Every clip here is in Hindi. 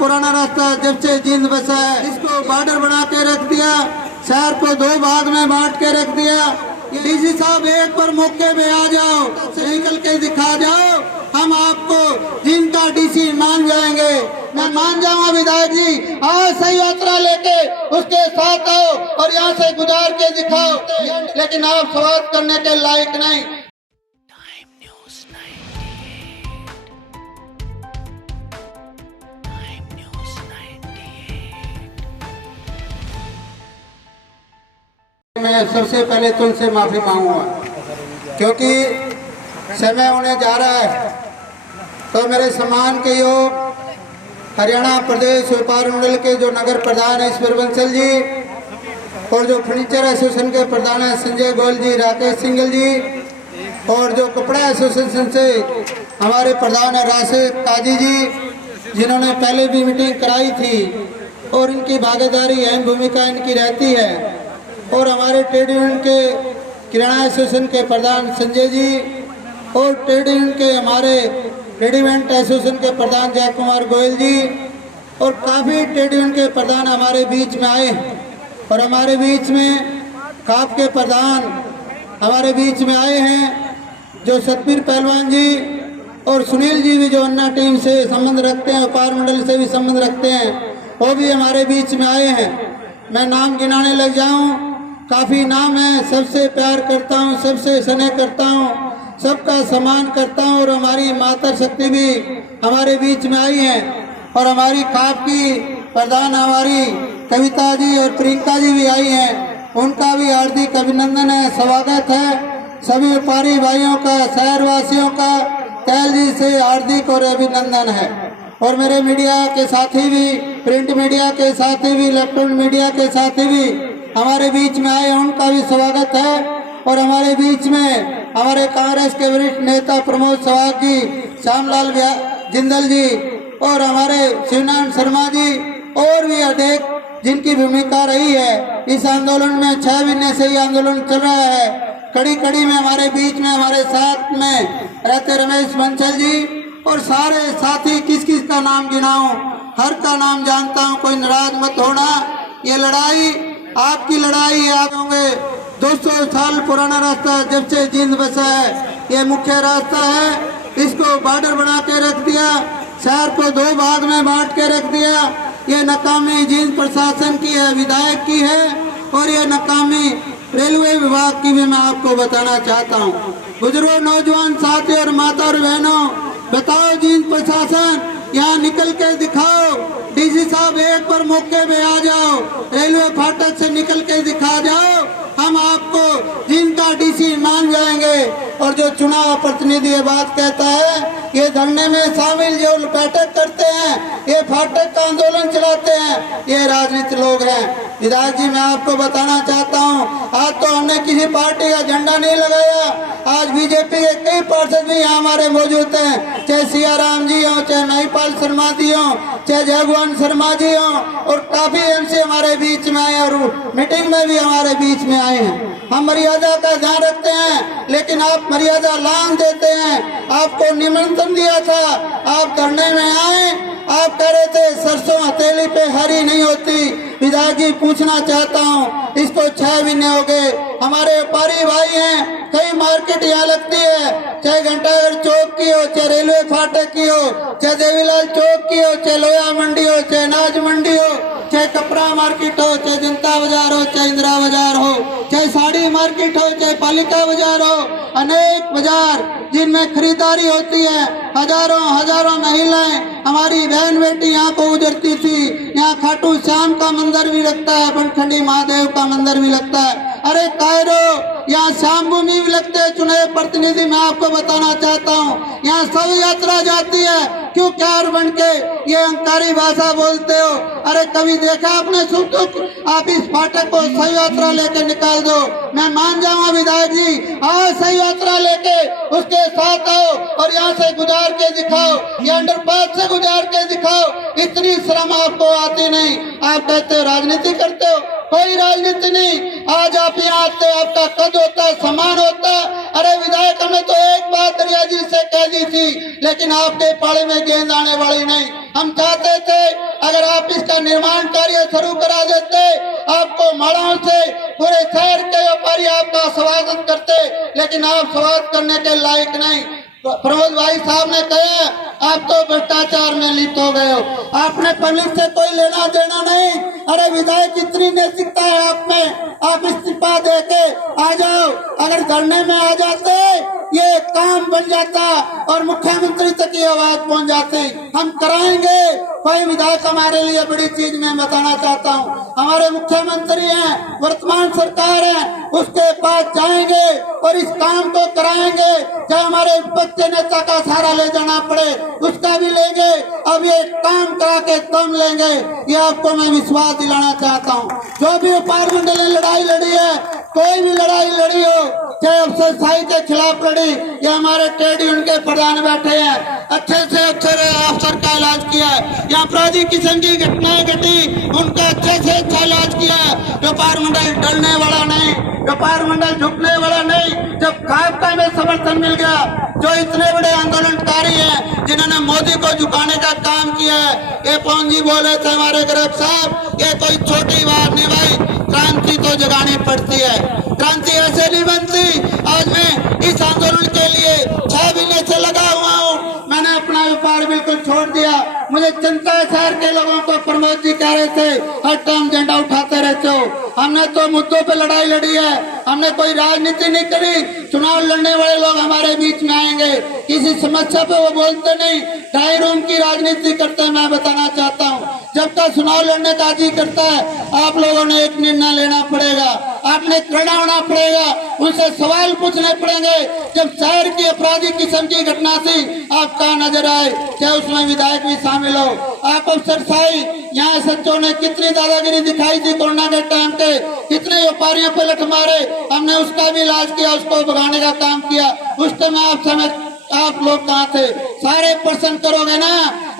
पुराना रास्ता जब से जींद बसा है, इसको बॉर्डर बना के रख दिया, शहर को दो भाग में बांट के रख दिया। डीसी साहब एक बार मौके पे आ जाओ, निकल के दिखा जाओ, हम आपको जिनका डीसी मान जाएंगे। मैं मान जाऊंगा विधायक जी, आज सही यात्रा लेके उसके साथ आओ और यहाँ से गुजार के दिखाओ, लेकिन आप सवाल करने के लायक नहीं। मैं सबसे पहले तुमसे माफी मांगूंगा, क्योंकि समय होने जा रहा है। तो मेरे सम्मान के योग हरियाणा प्रदेश व्यापार मंडल के जो नगर प्रधान है ईश्वर बंसल जी, और जो फर्नीचर एसोसिएशन के प्रधान है संजय गोयल जी, राकेश सिंगल जी, और जो कपड़ा एसोसिएशन से हमारे प्रधान है राशिद काजी जी, जिन्होंने पहले भी मीटिंग कराई थी और इनकी भागीदारी अहम भूमिका इनकी रहती है। और हमारे ट्रेड यूनियन के किराना एसोसिएशन के प्रधान संजय जी, और ट्रेड यूनियन के हमारे रेडीमेड एसोसिएशन के प्रधान जय कुमार गोयल जी, और काफ़ी ट्रेड यूनियन के प्रधान हमारे बीच में आए। और हमारे बीच में खाप के प्रधान हमारे बीच में आए हैं, जो सतबीर पहलवान जी और सुनील जी भी जो अन्ना टीम से संबंध रखते हैं, व्यापार मंडल से भी संबंध रखते हैं, वो भी हमारे बीच में आए हैं। मैं नाम गिनाने लग जाऊं, काफ़ी नाम है। सबसे प्यार करता हूं, सबसे स्नेह करता हूं, सबका सम्मान करता हूं। और हमारी माता शक्ति भी हमारे बीच में आई है, और हमारी खाप की प्रधान हमारी कविता जी और प्रियंका जी भी आई हैं, उनका भी हार्दिक अभिनंदन है, स्वागत है। सभी व्यापारी भाइयों का, शहरवासियों का तहे दिल से हार्दिक और अभिनंदन है। और मेरे मीडिया के साथी भी, प्रिंट मीडिया के साथी भी, इलेक्ट्रॉनिक मीडिया के साथी भी हमारे बीच में आए, उनका भी स्वागत है। और हमारे बीच में हमारे कांग्रेस के वरिष्ठ नेता प्रमोद सहवाग जी, श्यामलाल जिंदल जी, और हमारे शिवनारायण शर्मा जी, और भी अनेक जिनकी भूमिका रही है इस आंदोलन में। 6 महीने से ये आंदोलन चल रहा है। कड़ी कड़ी में हमारे बीच में हमारे साथ में रहते रमेश बंसल जी, और सारे साथी, किस किस का नाम गिनाऊं, हर का नाम जानता हूं, कोई नाराज मत होना। ये लड़ाई आपकी लड़ाई है। आप होंगे 200 साल पुराना रास्ता जब से जींद बसा है, ये मुख्य रास्ता है, इसको बॉर्डर बना के रख दिया, शहर को दो भाग में बांट के रख दिया। ये नाकामी जींद प्रशासन की है, विधायक की है, और ये नाकामी रेलवे विभाग की भी मैं आपको बताना चाहता हूँ। बुजुर्गों, नौजवान साथी और माता और बहनों, बताओ जींद प्रशासन, यहाँ निकल के दिखाओ। डीसी साहब एक बार मौके पे आ जाओ, रेलवे फाटक से निकल के दिखा जाओ, हम आपको जिनका डीसी मान जाएंगे। और जो चुनाव प्रतिनिधि ये बात कहता है, ये धरने में शामिल जो बैठक करते हैं, ये फाटक का आंदोलन चलाते हैं, ये राजनीतिक लोग हैं। विधायक जी, मैं आपको बताना चाहता हूँ, आज तो हमने किसी पार्टी का झंडा नहीं लगाया। आज बीजेपी के कई पार्षद भी यहाँ हमारे मौजूद हैं, चाहे सियाराम जी हों, चाहे महिपाल शर्मा जी हों, चाहे जयगुआन शर्मा जी हों, और काफी एमसी हमारे बीच में आए, और मीटिंग में भी हमारे बीच में आए हैं। हम मर्यादा का ध्यान रखते हैं, लेकिन आप मर्यादा लांघ देते हैं। आपको निमंत्रण दिया था, आप धरने में आए, आप कह रहे थे सरसों हथेली पे हरी नहीं होती। विधायक जी, पूछना चाहता हूँ, इसको 6 महीने हो गए, हमारे व्यापारी भाई हैं, कई मार्केट यहाँ लगती है, चाहे घंटाघर चौक की हो, चाहे रेलवे फाटक की हो, चाहे देवीलाल चौक की हो, चाहे लोया मंडी हो, चाहे अनाज मंडी हो, चाहे कपड़ा मार्केट हो, चाहे जनता बाजार हो, चाहे इंदिरा बाजार हो, चाहे साड़ी मार्केट हो, चाहे पालिका बाजार हो, अनेक बाजार जिनमें खरीदारी होती है। हजारों हजारों महिलाएं, हमारी बहन बेटी यहाँ को गुजरती थी। यहाँ खाटू श्याम का मंदिर भी लगता है, बनखंडी महादेव का मंदिर भी लगता है। अरे कायरो, यहाँ श्याम भूमि भी लगते हैं। चुने प्रतिनिधि, मैं आपको बताना चाहता हूँ, यहाँ सब यात्रा जाती है, क्यों क्यार बन के ये अहंकारी भाषा बोलते हो? अरे कभी देखा आपने सुख दुख? आप इस फाटक को सही यात्रा लेके निकाल दो, मैं मान जाऊंगा विधायक जी। आज सही यात्रा लेके उसके साथ आओ और यहाँ से गुजार के दिखाओ, ये अंडरपास से गुजार के दिखाओ। इतनी श्रम आपको आती नहीं, आप कहते हो राजनीति करते हो, कोई राजनीति नहीं। आज आप यहाँ आते, आपका कद होता, सम्मान होता। अरे विधायक, हमने तो एक बात दरिया जी से कह दी थी, लेकिन आपके पाले में गेंद आने वाली नहीं। हम चाहते थे निर्माण कार्य शुरू करा देते, आपको माड़ाओं से पूरे शहर के व्यापारी आपका स्वागत करते, लेकिन आप स्वागत करने के लायक नहीं। प्रमोद भाई साहब ने कहा आप तो भ्रष्टाचार में लिप्त हो गए हो, आपने पब्लिक से कोई लेना देना नहीं। अरे विधायक इतनी नैतिकता है आप में, आप इस्तीफा देके आ जाओ। अगर धरने में आ जाते ये काम बन जाता और मुख्यमंत्री तक की आवाज पहुंच जाती। हम कराएंगे। कोई विधायक हमारे लिए बड़ी चीज मैं बताना चाहता हूँ, हमारे मुख्यमंत्री हैं, वर्तमान सरकार है, उसके पास जाएंगे और इस काम को कराएंगे। चाहे हमारे विपक्ष नेता का सहारा ले जाना पड़े उसका भी लेंगे। अब ये काम करा के दम लेंगे, ये आपको मैं विश्वास दिलाना चाहता हूँ। जो भी व्यापार मंडल ने लड़ाई लड़ी है, कोई भी लड़ाई लड़ी हो, चाहे अफसरशाही के खिलाफ लड़ी, ये हमारे ट्रेड यूनियन के प्रधान बैठे हैं, अच्छे से अच्छे अफसर का इलाज किया है। यहाँ अपराधी किस्म की घटनाएं घटी, उनका अच्छे से अच्छा इलाज किया है। व्यापार मंडल डरने वाला नहीं, व्यापार मंडल झुकने वाला नहीं। जब खापका में समर्थन मिल गया, जो इतने बड़े आंदोलनकारी हैं जिन्होंने मोदी को झुकाने का काम किया है, ये पवन जी बोले थे हमारे गर्ग साहब, ये कोई छोटी बात नहीं भाई, क्रांति तो जगानी पड़ती है, क्रांति ऐसे नहीं बनती। आज मैं इस आंदोलन के लिए 6 महीने से लगा हुआ हूँ, मैंने अपना व्यापार बिल्कुल छोड़ दिया। मुझे चिंता है शहर के लोगों को। प्रमोद जी कह रहे थे हर टाइम झंडा उठाते रहते हो, हमने तो मुद्दों पे लड़ाई लड़ी है, हमने कोई राजनीति नहीं करी। चुनाव लड़ने वाले लोग हमारे बीच में आएंगे, किसी समस्या पे वो बोलते नहीं, ढाई रूम की राजनीति करते हैं। मैं बताना चाहता हूँ, जब तक चुनाव लड़ने का जी करता है, आप लोगों ने एक निर्णय लेना पड़ेगा, आपने खड़ा होना पड़ेगा, उनसे सवाल पूछने पड़ेंगे। जब शहर की अपराधी किस्म की घटना थी, आप कहाँ नजर आए, चाहे उसमें विधायक भी शामिल हो। आप अफसरशाही, यहाँ सच्चों ने कितनी दादागिरी दिखाई थी कोरोना के टाइम पे, कितने व्यापारियों पे लठ मारे, हमने उसका भी इलाज किया, उसको भगाने का काम किया। उस समय आप लोग कहाँ थे? सारे प्रश्न करोगे ना।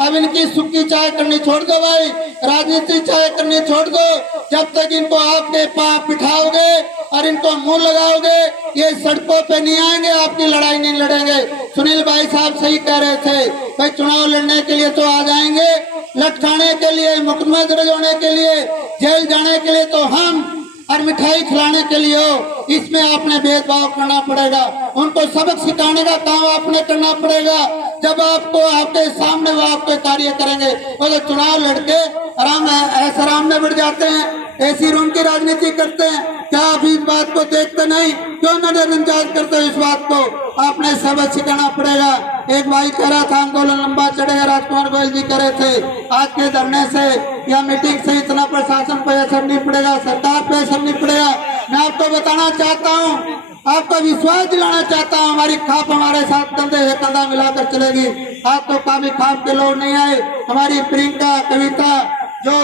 अब इनकी सुखी चाय करनी छोड़ दो भाई, राजनीति चाय करनी छोड़ दो। जब तक इनको आपके पाप बिठाओगे और इनको मुंह लगाओगे, ये सड़कों पे नहीं आएंगे, आपकी लड़ाई नहीं लड़ेंगे। सुनील भाई साहब सही कह रहे थे, भाई चुनाव लड़ने के लिए तो आ जाएंगे, लटकाने के लिए, मुकदमा दर्ज होने के लिए, जेल जाने के लिए तो हम, और मिठाई खिलाने के लिए हो, इसमें आपने भेदभाव करना पड़ेगा। उनको सबक सिखाने का काम आपने करना पड़ेगा। जब आपको आपके सामने वो आपके कार्य करेंगे, वो तो चुनाव लड़के आराम में बढ़ जाते हैं, एसी रूम की राजनीति करते हैं। क्या आप इस बात को देखते नहीं? क्यों नजरअंदाज करते हो इस बात को? आपने सबक सिखाना पड़ेगा। एक भाई कह रहा था आंदोलन लंबा चढ़ेगा, राजकुमार गोयल जी कह रहे थे आज के धरने से या मीटिंग से इतना प्रशासन पे असर नहीं पड़ेगा, सरकार पे असर नहीं पड़ेगा। मैं आपको बताना चाहता हूँ, आपको विश्वास दिलाना चाहता हूँ, हमारी खाप हमारे साथ कंधे से कंधा मिलाकर चलेगी। आज तो काफी खाप के लोग नहीं आए। हमारी प्रियंका कविता जो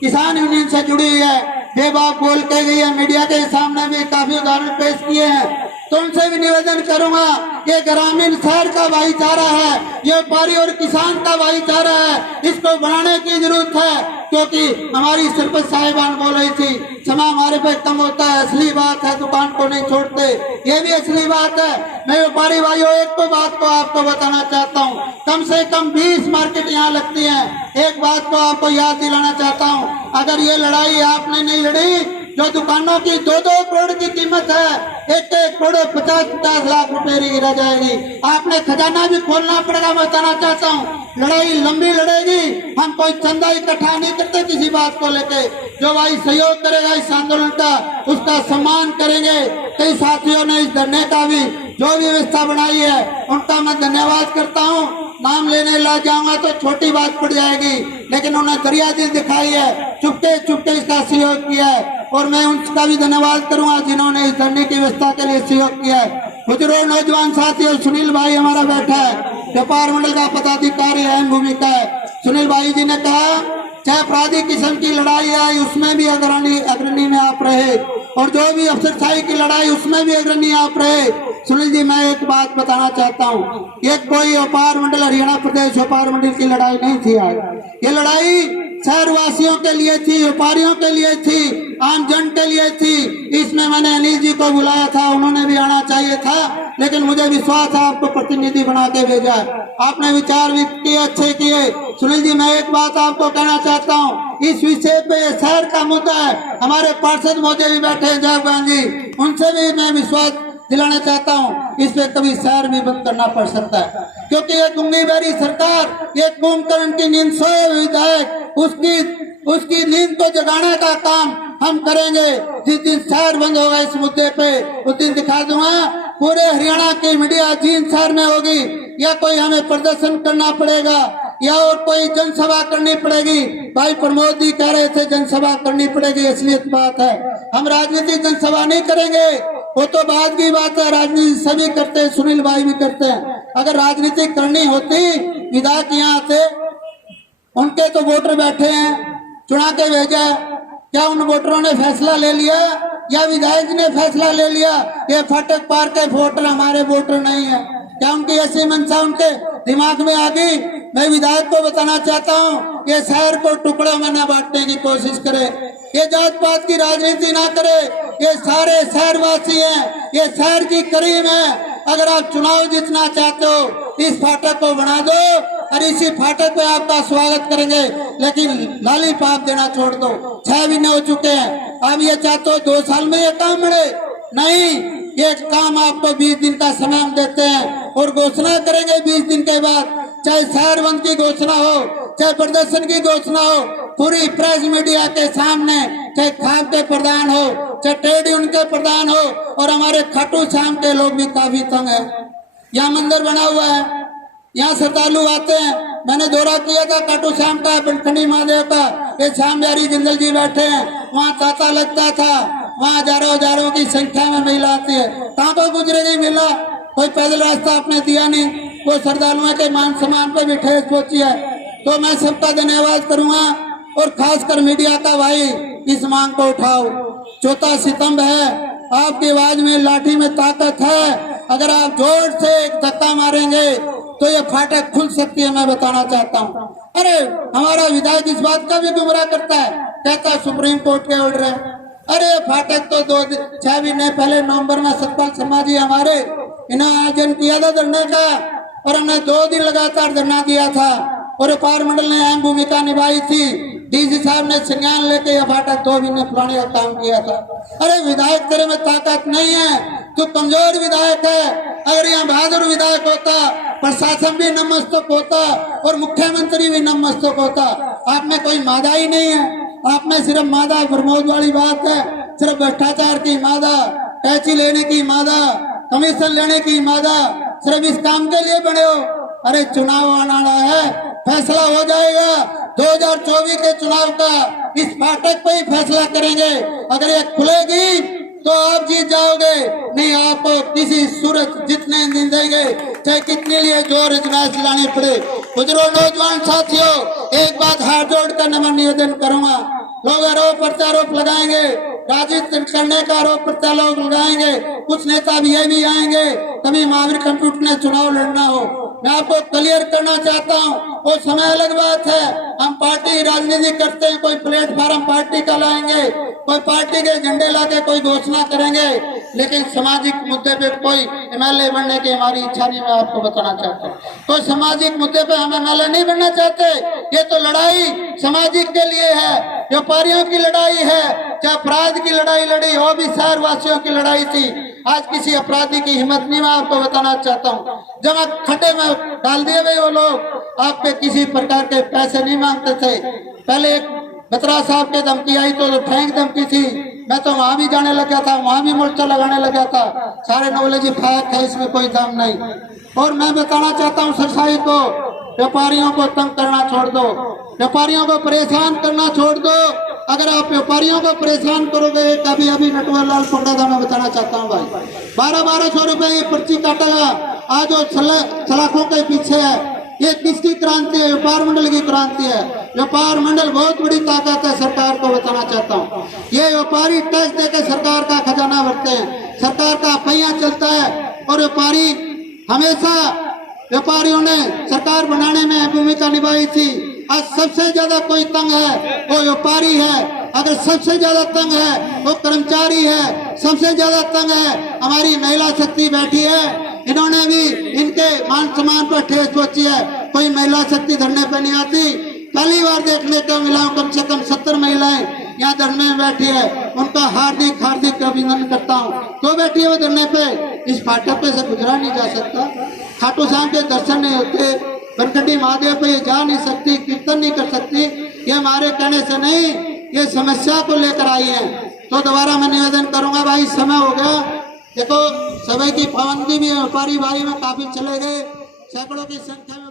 किसान यूनियन से जुड़ी हुई है, बेबाक बोल के गई है, मीडिया के सामने भी काफी उदाहरण पेश किए हैं। तो उनसे भी निवेदन करूंगा, ये ग्रामीण शहर का भाईचारा है, ये व्यापारी और किसान का भाईचारा है, इसको बढ़ाने की जरूरत है। क्योंकि हमारी सरपंच साहिबान बोल रही थी समय हमारे पे कम होता है, असली बात है, दुकान को नहीं छोड़ते, ये भी असली बात है। मैं व्यापारी भाइयों एक तो बात को आपको बताना चाहता हूँ, कम से कम 20 मार्केट यहाँ लगती है। एक बात को आपको याद दिलाना चाहता हूँ, अगर ये लड़ाई आपने नहीं लड़ी, जो दुकानों की 2-2 करोड़ की कीमत है, 1-1 करोड़ 50-50 लाख रुपए गिरा जाएगी। आपने खजाना भी खोलना पड़ेगा। मैं बताना चाहता हूँ, लड़ाई लंबी लड़ेगी। हम कोई चंदा इकट्ठा नहीं करते किसी बात को लेके। जो भाई सहयोग करेगा इस आंदोलन का, उसका सम्मान करेंगे। कई साथियों ने इस धरने का भी जो भी व्यवस्था बनाई है, उनका मैं धन्यवाद करता हूँ। नाम लेने लग जाऊंगा तो छोटी बात पड़ जाएगी, लेकिन उन्होंने दरिया दिल दिखाई है, चुपके चुपके इसका सहयोग किया है, और मैं उनका भी धन्यवाद करूंगा जिन्होंने इस धरने की व्यवस्था के लिए सहयोग किया है। बुजुर्ग नौजवान साथी और सुनील भाई हमारा बैठा है, व्यापार मंडल का पदाधिकारी, अहम भूमिका है। सुनील भाई जी ने कहा चाहे अपराधी किस्म की लड़ाई आई उसमें भी अग्रणी में आप रहे, और जो भी अफसरशाही की लड़ाई उसमें भी अग्रणी आप रहे। सुनील जी, मैं एक बात बताना चाहता हूँ, ये कोई व्यापार मंडल, हरियाणा प्रदेश व्यापार मंडल की लड़ाई नहीं थी। आज ये लड़ाई शहर वासियों के लिए थी, व्यापारियों के लिए थी, आम जन के लिए थी। इसमें मैंने अनिल जी को बुलाया था, उन्होंने भी आना चाहिए था, लेकिन मुझे विश्वास है आपको प्रतिनिधि बना के भेजा है। आपने विचार भी किए, अच्छे किए। सुनील जी, मैं एक बात आपको कहना चाहता हूँ, इस विषय पे ये शहर का मुद्दा है। हमारे पार्षद महोदय भी बैठे हैं जय गांधी, उनसे भी मैं विश्वास दिलाना चाहता हूँ, इस पे कभी शहर भी बंद करना पड़ सकता है, क्योंकि ये गुंगी बैरी सरकार, ये कुंभकर्ण की नींद सोए विधायक, उसकी नींद को जगाने का काम हम करेंगे। जिस दिन शहर बंद होगा इस मुद्दे पे, उस दिन दिखा दूंगा पूरे हरियाणा की मीडिया जिन शहर में होगी, या कोई हमें प्रदर्शन करना पड़ेगा या और कोई जनसभा करनी पड़ेगी। भाई प्रमोद जी कह रहे थे जनसभा करनी पड़ेगी, असलियत बात है। हम राजनीतिक जनसभा नहीं करेंगे, वो तो बाद की बात है। राजनीति सभी करते हैं, सुनील भाई भी करते हैं। अगर राजनीति करनी होती, विधायक यहाँ थे, उनके तो वोटर बैठे हैं, चुना के भेजा, क्या उन वोटरों ने फैसला ले लिया या विधायक ने फैसला ले लिया? ये फाटक पार के वोटर हमारे वोटर नहीं है। क्या उनकी ऐसी मंशा उनके दिमाग में आ गई? मैं विधायक को बताना चाहता हूँ, ये शहर को टुकड़ों में न बांटने की कोशिश करे, ये जात पात की राजनीति ना करे। ये सारे शहरवासी हैं, ये शहर की करीब है। अगर आप चुनाव जीतना चाहते हो, इस फाटक को बना दो और इसी फाटक पे आपका स्वागत करेंगे, लेकिन लाली पाप देना छोड़ दो। 6 महीने हो चुके हैं, अब ये चाहते हो 2 साल में ये काम बने? नहीं, ये काम आपको 20 दिन का समय हम देते हैं और घोषणा करेंगे 20 दिन के बाद। चाहे शहर बंद की घोषणा हो, चाहे प्रदर्शन की घोषणा हो, पूरी प्रेस मीडिया के सामने, चाहे खाप के प्रधान हो, चाहे ट्रेड यूनियन के प्रधान हो, और हमारे खाटू श्याम के लोग भी काफी तंग है। यहाँ मंदिर बना हुआ है, यहाँ श्रद्धालु आते हैं। मैंने दौरा किया था खाटू श्याम का, पंचखंडी महादेव का, ये श्याम बिहारी जिंदल जी बैठे हैं, वहाँ ताता लगता था, वहाँ हजारों की संख्या में महिला आती है। कहाँ पर गुजरेगी महिला? कोई पैदल रास्ता आपने दिया नहीं, वो श्रद्धालुओं के मान सम्मान पे भी ठेस पहुंची है। तो मैं सबका धन्यवाद करूंगा, और खासकर मीडिया का भाई, इस मांग को उठाओ। 4 सितंबर है, आपकी आवाज में, लाठी में ताकत है। अगर आप जोर से एक धक्का मारेंगे तो ये फाटक खुल सकती है, मैं बताना चाहता हूँ। अरे हमारा विधायक इस बात का भी गुमराह करता है, कहता है सुप्रीम कोर्ट के ऑर्डर है। अरे फाटक तो 6 महीने पहले नवंबर में सतपाल शर्मा जी हमारे, इन्होंने आयोजन किया था धरने का, और हमने 2 दिन लगातार धरना दिया था, और व्यापार मंडल ने अहम भूमिका निभाई थी। डीसी साहब ने संज्ञान लेके यह फाटक 2 महीने पुराने का काम किया था। अरे विधायक तेरे में ताकत नहीं है, तू कमजोर विधायक है। अगर यहाँ बहादुर विधायक होता, प्रशासन भी नतमस्तक होता और मुख्यमंत्री भी नतमस्तक होता। आप में कोई मादा ही नहीं है, आप में सिर्फ मादा प्रमोद वाली बात है, सिर्फ भ्रष्टाचार की मादा, टैक्सी लेने की मादा, कमीशन लेने की मादा, सिर्फ इस काम के लिए बने हो। अरे चुनाव आना है, फैसला हो जाएगा 2024 के चुनाव का, इस फाटक पे ही फैसला करेंगे। अगर ये खुलेगी तो आप जीत जाओगे, नहीं आपको किसी सूरत जितने दिन देंगे, चाहे कितने लिए जोर इजलास लाने पड़े। बुजुर्गों, नौजवान साथियों, एक बात हाथ जोड़कर मैं निवेदन करूंगा, लोग आरोप प्रत्यारोप लगाएंगे, राजनीति करने का आरोप प्रत्यारोप लगाएंगे, कुछ नेता भी ये भी आएंगे, कभी महावीर कंप्यूटर ने चुनाव लड़ना हो। मैं आपको क्लियर करना चाहता हूँ, वो समय अलग बात है। हम पार्टी राजनीति करते हैं, कोई प्लेटफार्म पार्टी का लाएंगे, कोई पार्टी के झंडे लाके कोई घोषणा करेंगे, लेकिन सामाजिक मुद्दे पे कोई एमएलए बनने की हमारी इच्छा नहीं। मैं आपको बताना चाहता हूँ, कोई सामाजिक मुद्दे पे हम एमएलए नहीं बनना चाहते। ये तो लड़ाई सामाजिक के लिए है, व्यापारियों की लड़ाई है, चाहे अपराध की लड़ाई लड़ी, वो भी शहर वासियों की लड़ाई थी। आज किसी अपराधी की हिम्मत नहीं, मैं आपको बताना चाहता हूँ। जब आप खड्डे में डाल दिए गए, वो लोग आप पे किसी प्रकार के पैसे नहीं मांगते थे। पहले एक बत्रा साहब के धमकी आई तो फेंक धमकी थी, मैं तो वहां भी जाने लगा था, वहां भी मोर्चा लगाने लगा था। सारे नॉलेज फायक है, इसमें कोई दम नहीं। और मैं बताना चाहता हूँ सरसाई को, व्यापारियों को तंग करना छोड़ दो, व्यापारियों को परेशान करना छोड़ दो। अगर आप व्यापारियों को परेशान करोगे, कभी अभी नटवर लाल पंडा था, मैं बताना चाहता हूँ भाई, 1200 रुपए ये पर्ची काटेगा। आज जो सलाखों के पीछे है, ये किसकी क्रांति है? व्यापार मंडल की क्रांति है। व्यापार मंडल बहुत बड़ी ताकत है, सरकार को बताना चाहता हूँ। ये व्यापारी टैक्स देकर सरकार का खजाना भरते हैं, सरकार का पहिया चलता है, और व्यापारी हमेशा, व्यापारियों ने सरकार बनाने में भूमिका निभाई थी। आज सबसे ज्यादा कोई तंग है वो व्यापारी है, अगर सबसे ज्यादा तंग है वो कर्मचारी है, सबसे ज्यादा तंग है हमारी महिला शक्ति बैठी है। इन्होंने भी इनके मान सम्मान पर ठेस पहुंची है। कोई महिला शक्ति धरने पर नहीं आती। पहली बार देखने को मिला, कम से कम 70 महिलाएं यहाँ धरने में बैठी है। उनका हार्दिक हार्दिक अभिनंदन करता हूँ। क्यों बैठी है वो धरने पे? इस फाटक पे से गुजरा नहीं जा सकता, खाटू श्याम के दर्शन नहीं होते, बनखटी महादेव पे ये जा नहीं सकती, कीर्तन नहीं कर सकती। ये हमारे कहने से नहीं, ये समस्या को लेकर आई है। तो दोबारा मैं निवेदन करूंगा, भाई समय हो गया। देखो समय की पाबंदी भी है, व्यापारी भाई में काफी चले गए, सैकड़ों की संख्या में